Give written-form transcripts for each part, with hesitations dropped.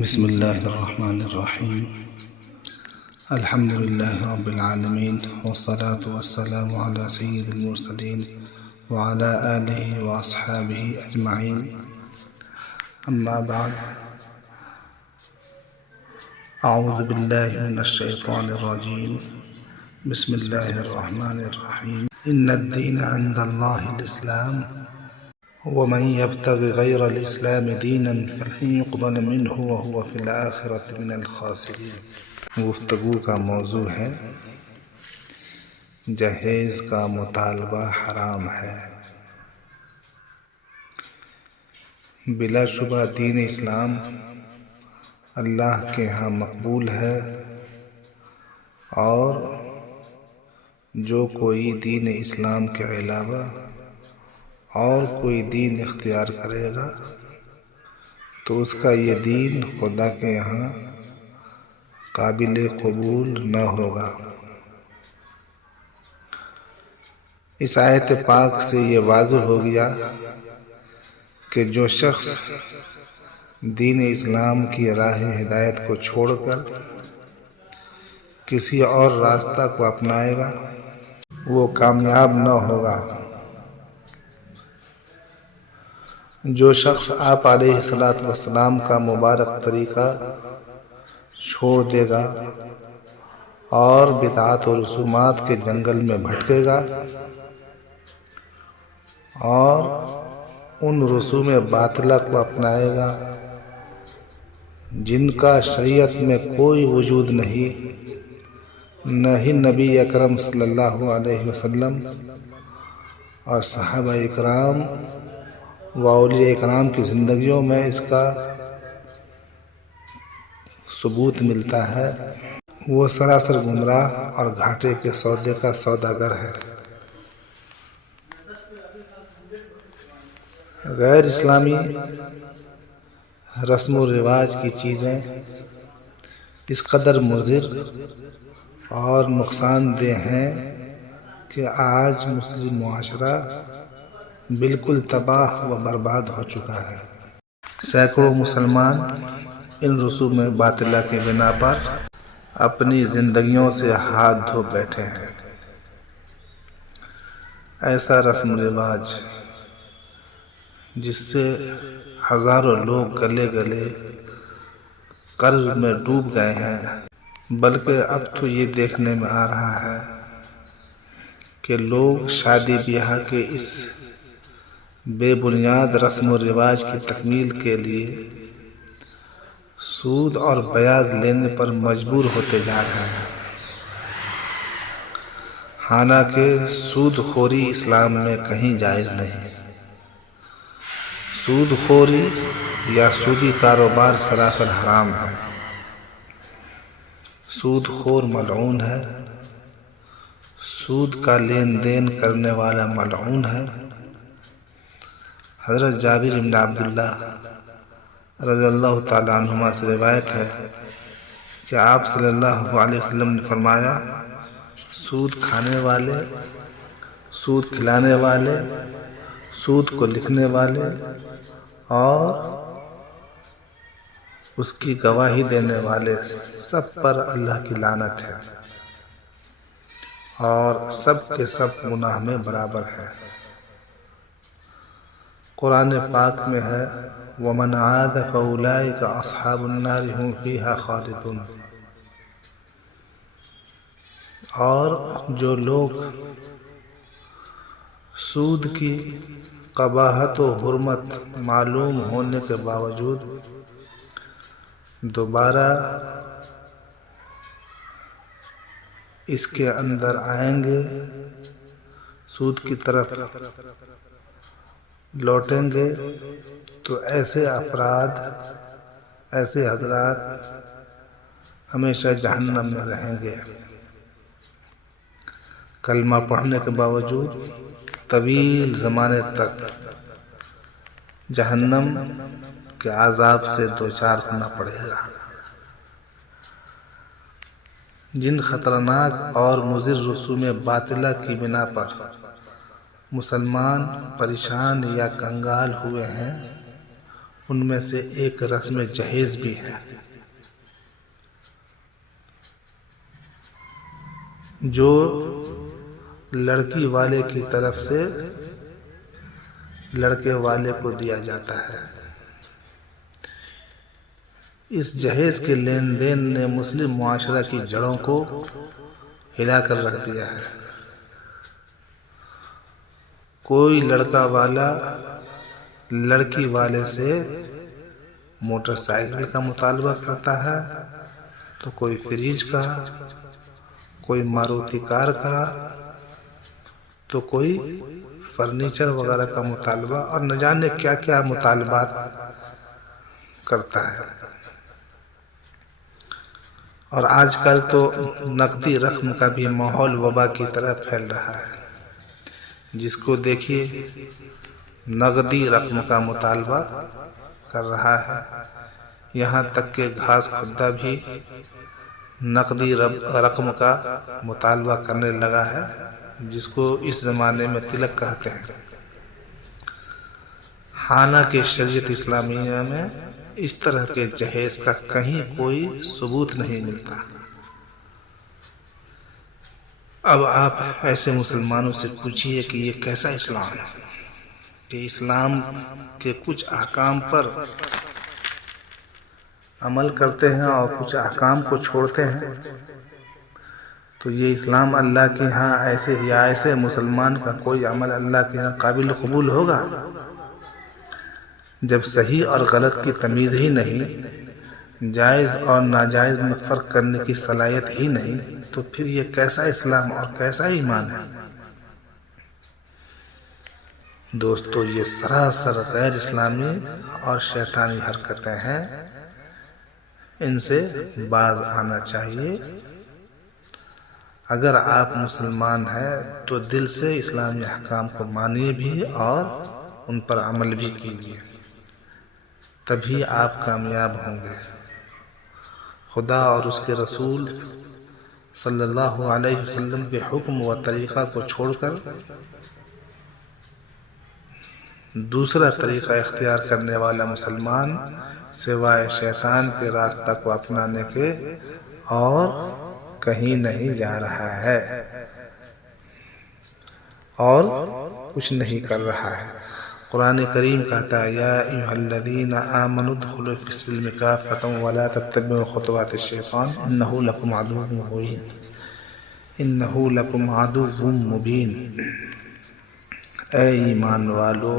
بسم الله الرحمن الرحيم. الحمد لله رب العالمين، والصلاة والسلام على سيد المرسلين وعلى آله وأصحابه أجمعين. أما بعد، أعوذ بالله من الشيطان الرجيم. بسم الله الرحمن الرحيم. إن الدين عند الله الإسلام ومن يبتغ غير الإسلام دينا فلن يقبل منه وهو في الآخرة من الخاسرين. گفتگو کا موضوع ہے جہیز کا مطالبہ حرام ہے. بلا شبہ دین اسلام اللہ کے ہاں مقبول ہے، اور جو کوئی دین اسلام کے علاوہ اور کوئی دین اختیار کرے گا تو اس کا یہ دین خدا کے یہاں قابل قبول نہ ہوگا. اس آیت پاک سے یہ واضح ہو گیا کہ جو شخص دین اسلام کی راہ ہدایت کو چھوڑ کر کسی اور راستہ کو اپنائے گا وہ کامیاب نہ ہوگا. جو شخص آپ علیہ السلام کا مبارک طریقہ چھوڑ دے گا اور بدعات و رسومات کے جنگل میں بھٹکے گا اور ان رسوم باطلہ کو اپنائے گا جن کا شریعت میں کوئی وجود نہیں، نہ ہی نبی اکرم صلی اللہ علیہ وسلم اور صحابہ اکرام و اولیاء اکرام کی زندگیوں میں اس کا ثبوت ملتا ہے، وہ سراسر گمراہ اور گھاٹے کے سودے کا سوداگر ہے. غیر اسلامی رسم و رواج کی چیزیں اس قدر مضر اور نقصان دہ ہیں کہ آج مسلم معاشرہ بالکل تباہ و برباد ہو چکا ہے. سینکڑوں مسلمان ان رسوم باطلہ کی بنا پر اپنی زندگیوں سے ہاتھ دھو بیٹھے ہیں. ایسا رسم رواج جس سے ہزاروں لوگ گلے گلے قرض میں ڈوب گئے ہیں، بلکہ اب تو یہ دیکھنے میں آ رہا ہے کہ لوگ شادی بیاہ کے اس بے بنیاد رسم و رواج کی تکمیل کے لیے سود اور بیاض لینے پر مجبور ہوتے جا رہے ہیں، حالانکہ سود خوری اسلام میں کہیں جائز نہیں. سود خوری یا سودی کاروبار سراسر حرام ہے. سود خور ملعون ہے، سود کا لین دین کرنے والا ملعون ہے. حضرت جابر بن عبداللہ رضی اللہ تعالیٰ عنہما سے روایت ہے کہ آپ صلی اللہ علیہ وسلم نے فرمایا، سود کھانے والے، سود کھلانے والے، سود کو لکھنے والے اور اس کی گواہی دینے والے سب پر اللہ کی لعنت ہے اور سب کے سب گناہ میں برابر ہے. قرآن پاک میں ہے وَمَنْ عَادَ فَأُولَٰئِكَ أَصْحَابُ النَّارِ هُمْ فِيهَا خَالِدُونَ. اور جو لوگ سود کی قباحت و حرمت معلوم ہونے کے باوجود دوبارہ اس کے اندر آئیں گے، سود کی طرف لوٹیں گے، تو ایسے افراد، ایسے حضرات ہمیشہ جہنم میں رہیں گے. کلمہ پڑھنے کے باوجود طویل زمانے تک جہنم کے عذاب سے دوچار ہونا پڑے گا. جن خطرناک اور مضر رسوم باطلہ کی بنا پر مسلمان پریشان یا کنگال ہوئے ہیں ان میں سے ایک رسم جہیز بھی ہے، جو لڑکی والے کی طرف سے لڑکے والے کو دیا جاتا ہے۔ اس جہیز کے لین دین نے مسلم معاشرہ کی جڑوں کو ہلا کر رکھ دیا ہے۔ کوئی لڑکا والا لڑکی والے سے موٹر سائیکل کا مطالبہ کرتا ہے تو کوئی فریج کا، کوئی ماروتی کار کا، تو کوئی فرنیچر وغیرہ کا مطالبہ، اور نہ جانے کیا کیا مطالبات کرتا ہے۔ اور آج کل تو نقدی رقم کا بھی ماحول وبا کی طرح پھیل رہا ہے، جس کو دیکھیے نقدی رقم کا مطالبہ کر رہا ہے، یہاں تک کہ گھاس کھدا بھی نقدی رقم کا مطالبہ کرنے لگا ہے، جس کو اس زمانے میں تلک کہتے ہیں۔ حالانکہ شریعت اسلامیہ میں اس طرح کے جہیز کا کہیں کوئی ثبوت نہیں ملتا۔ اب آپ ایسے مسلمانوں سے پوچھئے کہ یہ کیسا اسلام ہے، کہ اسلام کے کچھ احکام پر عمل کرتے ہیں اور کچھ احکام کو چھوڑتے ہیں، تو یہ اسلام اللہ کے ہاں ایسے مسلمان کا کوئی عمل اللہ کے ہاں قابل قبول ہوگا؟ جب صحیح اور غلط کی تمیز ہی نہیں، جائز اور ناجائز میں فرق کرنے کی صلاحیت ہی نہیں، تو پھر یہ کیسا اسلام اور کیسا ایمان ہے؟ دوستو، یہ سراسر غیر اسلامی اور شیطانی حرکتیں ہیں، ان سے باز آنا چاہیے۔ اگر آپ مسلمان ہیں تو دل سے اسلامی احکام کو مانیے بھی اور ان پر عمل بھی کیجیے، تبھی آپ کامیاب ہوں گے۔ خدا اور اس کے رسول صلی اللہ علیہ وسلم کے حکم و طریقہ کو چھوڑ کر دوسرا طریقہ اختیار کرنے والا مسلمان سوائے شیطان کے راستہ کو اپنانے کے اور کہیں نہیں جا رہا ہے اور کچھ نہیں کر رہا ہے۔ قرآن کریم کہتا ہے، یا ایھا الذین آمنوا ادخلوا فی السلم کافۃ ولا تتبعوا خطوات الشیطان انہ لکم عدو مبین۔ اے ایمان والو،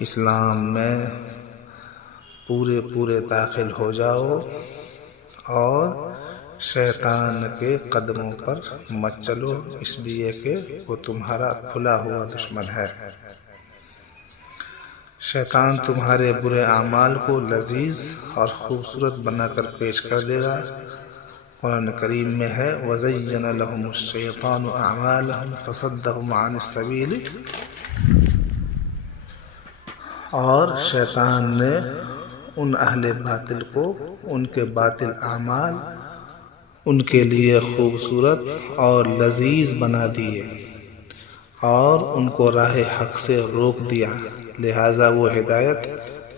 اسلام میں پورے داخل ہو جاؤ اور شیطان کے قدموں پر مت چلو، اس لیے کہ وہ تمہارا کھلا ہوا دشمن ہے۔ شیطان تمہارے برے اعمال کو لذیذ اور خوبصورت بنا کر پیش کر دے گا۔ قرآن کریم میں ہے، وَزَيَّنَ لَهُمُ الشَّيْطَانُ أَعْمَالَهُمْ فَصَدَّهُمْ عَنِ السَّبِيلِ، اور شیطان نے ان اہل باطل کو ان کے باطل اعمال ان کے لیے خوبصورت اور لذیذ بنا دیے اور ان کو راہ حق سے روک دیا، لہٰذا وہ ہدایت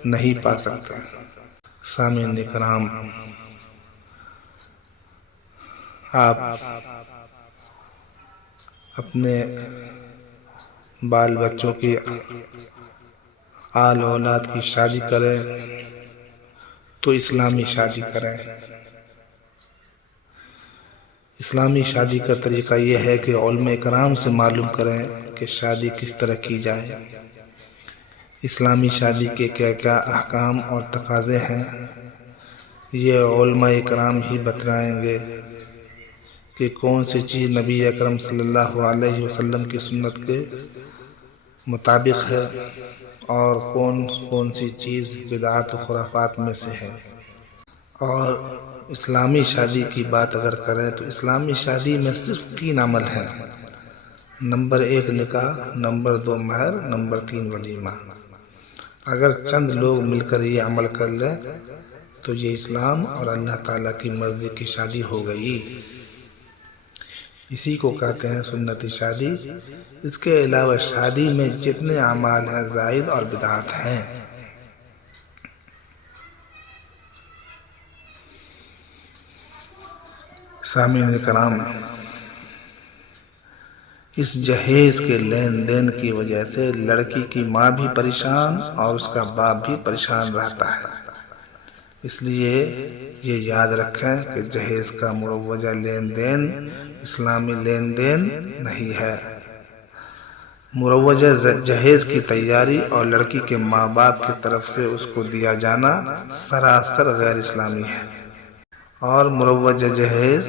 نہیں پا سکتے۔ سامعین کرام، آپ اپنے بال بچوں کی آل اولاد کی شادی کریں تو اسلامی شادی کریں۔ اسلامی شادی کا طریقہ یہ ہے کہ علماء کرام سے معلوم کریں کہ شادی کس طرح کی جائے، اسلامی شادی کے کیا کیا احکام اور تقاضے ہیں، یہ علماء کرام ہی بتلائیں گے کہ کون سی چیز نبی اکرم صلی اللہ علیہ وسلم کی سنت کے مطابق ہے اور کون سی چیز بدعات و خرافات میں سے ہے۔ اور اسلامی شادی کی بات اگر کریں تو اسلامی شادی میں صرف 3 عمل ہیں، نمبر 1 نکاح، نمبر 2 مہر، نمبر 3 ولیمہ۔ اگر چند لوگ مل کر یہ عمل کر لیں تو یہ اسلام اور اللہ تعالیٰ کی مرضی کی شادی ہو گئی۔ اسی کو کہتے ہیں سنتی شادی۔ اس کے علاوہ شادی میں جتنے اعمال ہیں زائد اور بدعات ہیں۔ سامعین کرام، اس جہیز کے لین دین کی وجہ سے لڑکی کی ماں بھی پریشان اور اس کا باپ بھی پریشان رہتا ہے۔ اس لیے یہ یاد رکھیں کہ جہیز کا مروجہ لین دین اسلامی لین دین نہیں ہے۔ مروجہ جہیز کی تیاری اور لڑکی کے ماں باپ کی طرف سے اس کو دیا جانا سراسر غیر اسلامی ہے، اور مروجہ جہیز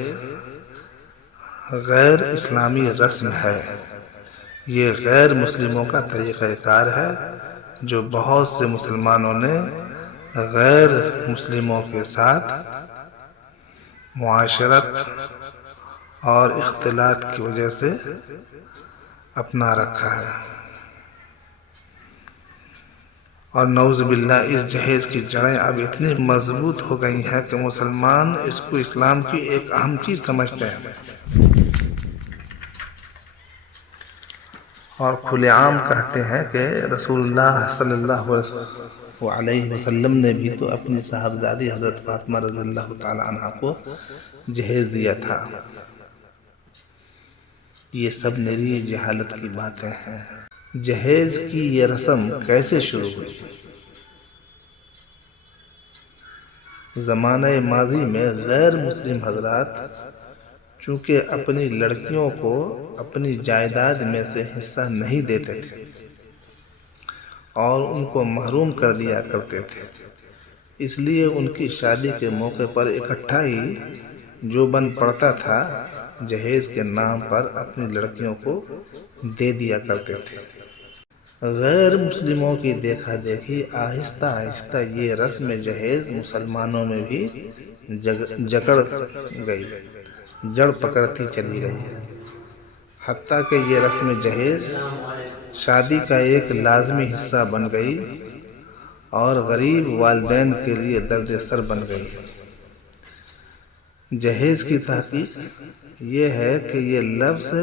غیر اسلامی رسم ہے۔ یہ غیر مسلموں کا طریقہ کار ہے جو بہت سے مسلمانوں نے غیر مسلموں کے ساتھ معاشرت اور اختلاط کی وجہ سے اپنا رکھا ہے، اور نعوذ باللہ اس جہیز کی جڑیں اب اتنی مضبوط ہو گئی ہیں کہ مسلمان اس کو اسلام کی ایک اہم چیز سمجھتے ہیں، اور کھلے عام کہتے ہیں کہ رسول اللہ صلی اللہ علیہ وسلم نے بھی تو اپنی صاحبزادی حضرت فاطمہ رضی اللہ تعالی عنہ کو جہیز دیا تھا۔ یہ سب میری جہالت کی باتیں ہیں۔ جہیز کی یہ رسم کیسے شروع ہوئی؟ زمانہ ماضی میں غیر مسلم حضرات چونکہ اپنی لڑکیوں کو اپنی جائیداد میں سے حصہ نہیں دیتے تھے اور ان کو محروم کر دیا کرتے تھے، اس لیے ان کی شادی کے موقع پر اکٹھا ہی جو بن پڑتا تھا جہیز کے نام پر اپنی لڑکیوں کو دے دیا کرتے تھے۔ غیر مسلموں کی دیکھا دیکھی آہستہ آہستہ یہ رسم جہیز مسلمانوں میں بھی جکڑ گئی، جڑ پکڑتی چلی گئی، حتیٰ کہ یہ رسم جہیز شادی کا ایک لازمی حصہ بن گئی اور غریب والدین کے لیے درد سر بن گئی۔ جہیز کی تحقیق یہ ہے کہ یہ لفظ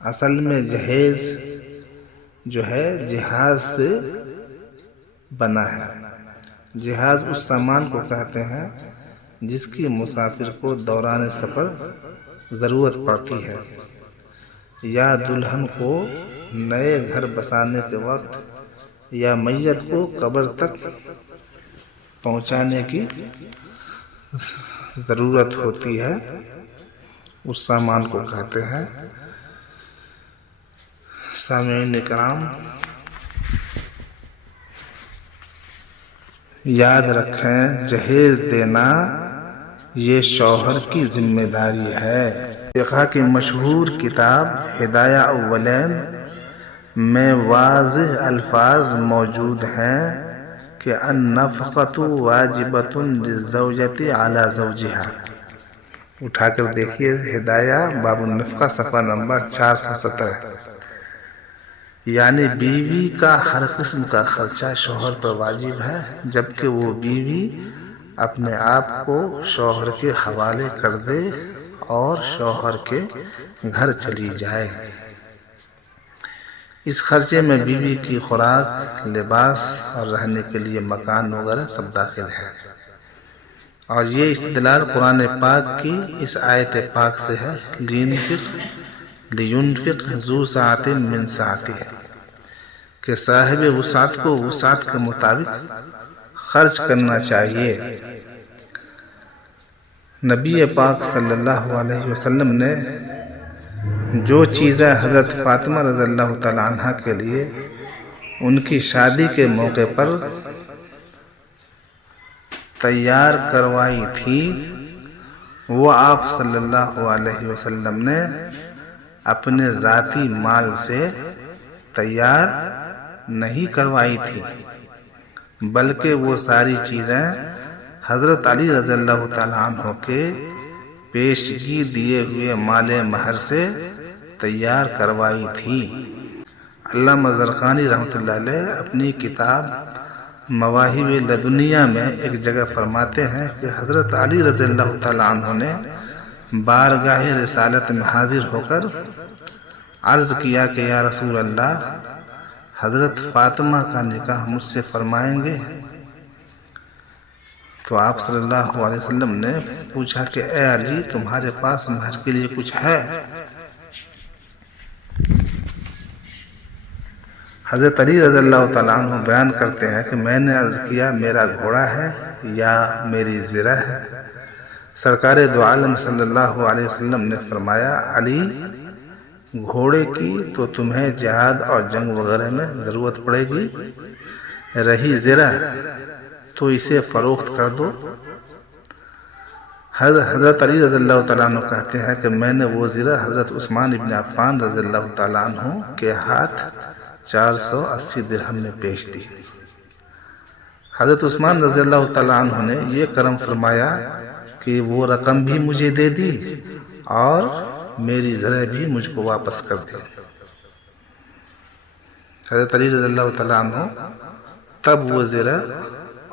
اصل میں جہیز جو ہے جہاز سے بنا ہے۔ جہاز اس سامان کو کہتے ہیں جس کی مسافر کو دوران سفر ضرورت پڑتی ہے، یا دلہن کو نئے گھر بسانے کے وقت یا میت کو قبر تک پہنچانے کی ضرورت ہوتی ہے، اس سامان کو کہتے ہیں۔ سامعین کرام، یاد رکھیں جہیز دینا یہ شوہر کی ذمہ داری ہے۔ فقہ کی مشہور کتاب ہدایہ اولین میں واضح الفاظ موجود ہیں کہ النفقۃ واجبۃ للزوجۃ علی زوجہا۔ اٹھا کر دیکھیے ہدایہ باب النفقہ صفحہ نمبر 417۔ یعنی بیوی کا ہر قسم کا خرچہ شوہر پر واجب ہے، جبکہ وہ بیوی اپنے آپ کو شوہر کے حوالے کر دے اور شوہر کے گھر چلی جائے۔ اس خرچے میں بیوی کی خوراک، لباس اور رہنے کے لیے مکان وغیرہ سب داخل ہے، اور یہ استدلال قرآن پاک کی اس آیت پاک سے ہے، لینفق ذو سعۃ من سعتہ، کہ صاحب وسعت کو وسعت کے مطابق خرچ کرنا چاہیے۔ نبی پاک صلی اللہ علیہ وسلم نے جو چیزیں حضرت فاطمہ رضی اللہ تعالی عنہ کے لیے ان کی شادی کے موقع پر تیار کروائی تھی، وہ آپ صلی اللہ علیہ وسلم نے اپنے ذاتی مال سے تیار نہیں کروائی تھی، بلکہ وہ ساری چیزیں حضرت علی رضی اللہ تعالی عنہ کے پیشگی دیے ہوئے مال مہر سے تیار کروائی تھی۔ علامہ زرقانی رحمۃ اللہ علیہ اپنی کتاب مواہب لدنیہ میں ایک جگہ فرماتے ہیں کہ حضرت علی رضی اللہ تعالی عنہ نے بارگاہ رسالت میں حاضر ہو کر عرض کیا کہ یا رسول اللہ، حضرت فاطمہ کا نکاح مجھ سے فرمائیں گے؟ تو آپ صلی اللہ علیہ وسلم نے پوچھا کہ اے علی تمہارے پاس مہر کے لیے کچھ ہے؟ حضرت علی رضی اللہ تعالیٰ عنہ بیان کرتے ہیں کہ میں نے عرض کیا میرا گھوڑا ہے یا میری زرہ ہے؟ سرکار دو عالم صلی اللہ علیہ وسلم نے فرمایا علی گھوڑے کی تو تمہیں جہاد اور جنگ وغیرہ میں ضرورت پڑے گی، رہی زرہ تو اسے فروخت کر دو۔ حضرت علی رضی اللہ تعالیٰ عنہ کہتے ہیں کہ میں نے وہ زرہ حضرت عثمان ابن عفان رضی اللہ تعالیٰ عنہ کے ہاتھ 480 درہم میں پیش دی۔ حضرت عثمان رضی اللہ تعالیٰ عنہ نے یہ کرم فرمایا کہ وہ رقم بھی مجھے دے دی اور میری زرہ بھی مجھ کو واپس کر دی۔ حضرت علی رضی اللہ تعالیٰ عنہ تب وہ زرہ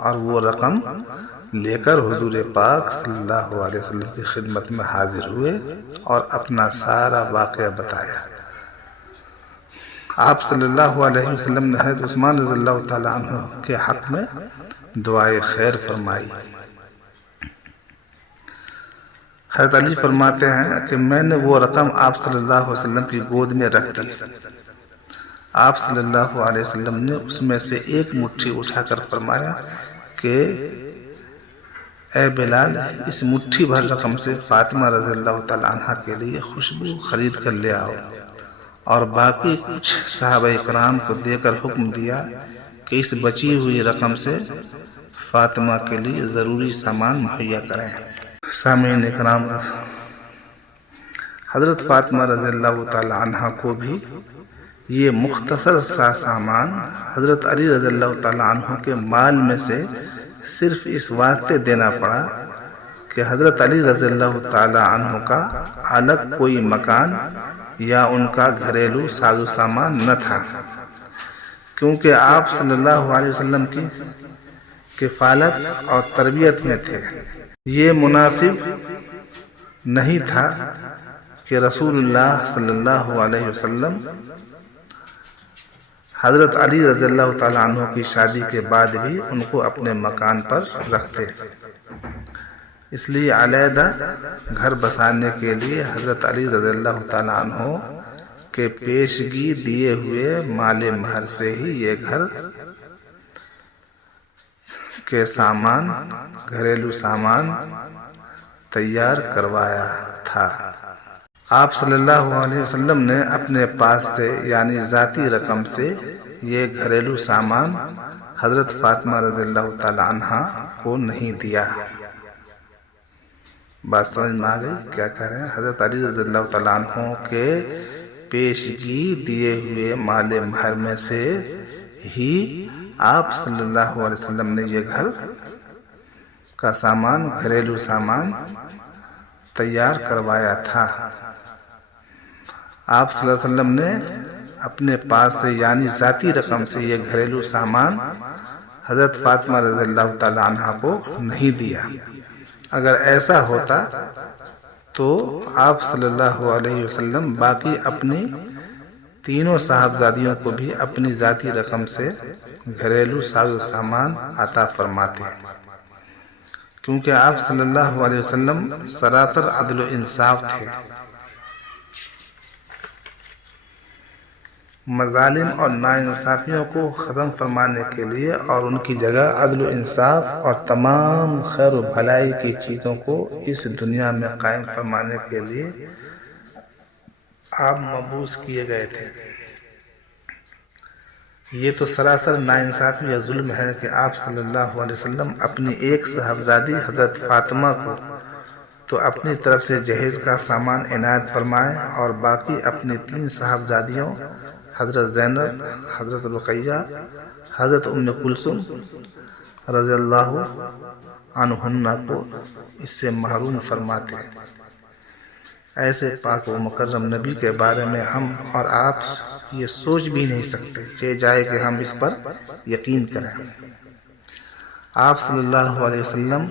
اور وہ رقم لے کر حضور پاک صلی اللہ علیہ وسلم کی خدمت میں حاضر ہوئے اور اپنا سارا واقعہ بتایا۔ آپ صلی اللہ علیہ وسلم نے حضرت عثمان رضی اللہ تعالیٰ عنہ کے حق میں دعائے خیر فرمائی۔ حضرت علی فرماتے ہیں کہ میں نے وہ رقم آپ صلی اللہ علیہ وسلم کی گود میں رکھ دی۔ آپ صلی اللہ علیہ وسلم نے اس میں سے ایک مٹھی اٹھا کر فرمایا کہ اے بلال اس مٹھی بھر رقم سے فاطمہ رضی اللہ تعالیٰ عنہ کے لیے خوشبو خرید کر لے آؤ، اور باقی کچھ صحابہ کرام کو دے کر حکم دیا کہ اس بچی ہوئی رقم سے فاطمہ کے لیے ضروری سامان مہیا کریں۔ سامعین اکرام، حضرت فاطمہ رضی اللہ تعالیٰ عنہ کو بھی یہ مختصر سا سامان حضرت علی رضی اللہ تعالیٰ عنہ کے مال میں سے صرف اس واسطے دینا پڑا کہ حضرت علی رضی اللہ تعالیٰ عنہ کا الگ کوئی مکان یا ان کا گھریلو ساز و سامان نہ تھا، کیونکہ آپ صلی اللہ علیہ وسلم کی کفالت اور تربیت میں تھے۔ یہ مناسب نہیں تھا کہ رسول اللہ صلی اللہ علیہ وسلم حضرت علی رضی اللہ تعالیٰ عنہ کی شادی کے بعد بھی ان کو اپنے مکان پر رکھتے، اس لیے علیحدہ گھر بسانے کے لیے حضرت علی رضی اللہ تعالیٰ عنہ کے پیشگی دیے ہوئے مال مہر سے ہی یہ گھر کے سامان، گھریلو سامان تیار کروایا تھا۔ آپ صلی اللہ علیہ وسلم نے اپنے پاس سے یعنی ذاتی رقم سے یہ گھریلو سامان حضرت فاطمہ رضی اللہ تعالی عنہا کو نہیں دیا۔ بات سمجھ میں آ گئی کیا کہہ رہے ہیں؟ حضرت علی رضی اللہ تعالی عنہ کے پیشگی دیے ہوئے مال مہر میں سے ہی آپ صلی اللہ علیہ وسلم نے یہ گھر کا سامان، گھریلو سامان تیار کروایا تھا۔ آپ صلی اللہ علیہ وسلم نے اپنے پاس سے یعنی ذاتی رقم سے یہ گھریلو سامان حضرت فاطمہ رضی اللہ تعالی عنہ کو نہیں دیا۔ اگر ایسا ہوتا تو آپ صلی اللہ علیہ وسلم باقی اپنی تینوں صاحبزادیوں کو بھی اپنی ذاتی رقم سے گھریلو ساز و سامان عطا فرماتے، کیونکہ آپ صلی اللہ علیہ وسلم سراسر عدل و انصاف تھے۔ مظالم اور ناانصافیوں کو ختم فرمانے کے لیے اور ان کی جگہ عدل و انصاف اور تمام خیر و بھلائی کی چیزوں کو اس دنیا میں قائم فرمانے کے لیے آپ مبعوث کیے گئے تھے۔ یہ تو سراسر ناانصافی یا ظلم ہے کہ آپ صلی اللہ علیہ وسلم اپنی ایک صاحبزادی حضرت فاطمہ کو تو اپنی طرف سے جہیز کا سامان عنایت فرمائیں اور باقی اپنی تین صاحبزادیوں حضرت زینب، حضرت رقیہ، حضرت ام کلثوم رضی اللہ عنہن کو اس سے محروم فرماتے ہیں۔ ایسے پاک و مکرم نبی کے بارے میں ہم اور آپ یہ سوچ بھی نہیں سکتے، چاہے جائے کہ ہم اس پر یقین کریں۔ آپ صلی اللہ علیہ وسلم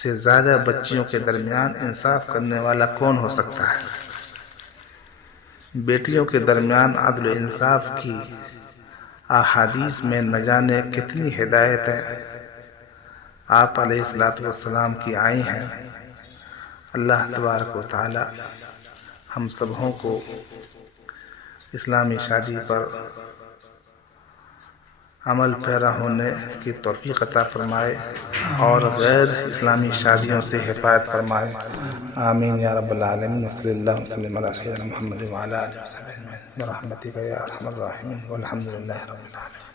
سے زیادہ بچیوں کے درمیان انصاف کرنے والا کون ہو سکتا ہے؟ بیٹیوں کے درمیان عدل و انصاف کی احادیث میں نہ جانے کتنی ہدایت ہے۔ آپ علیہ السلام کی آئی ہیں۔ اللہ تبارک و تعالی ہم سبوں کو اسلامی شادی پر عمل پیرا ہونے کی توفیق عطا فرمائے اور غیر اسلامی شادیوں سے حفاظت فرمائے، آمین یا رب العالمین۔ وصلی اللہ وسلم علی سیدنا محمد وعلی آلہ وصحبہ اجمعین برحمتک یا ارحم الراحمین والحمد للہ رب العالمین۔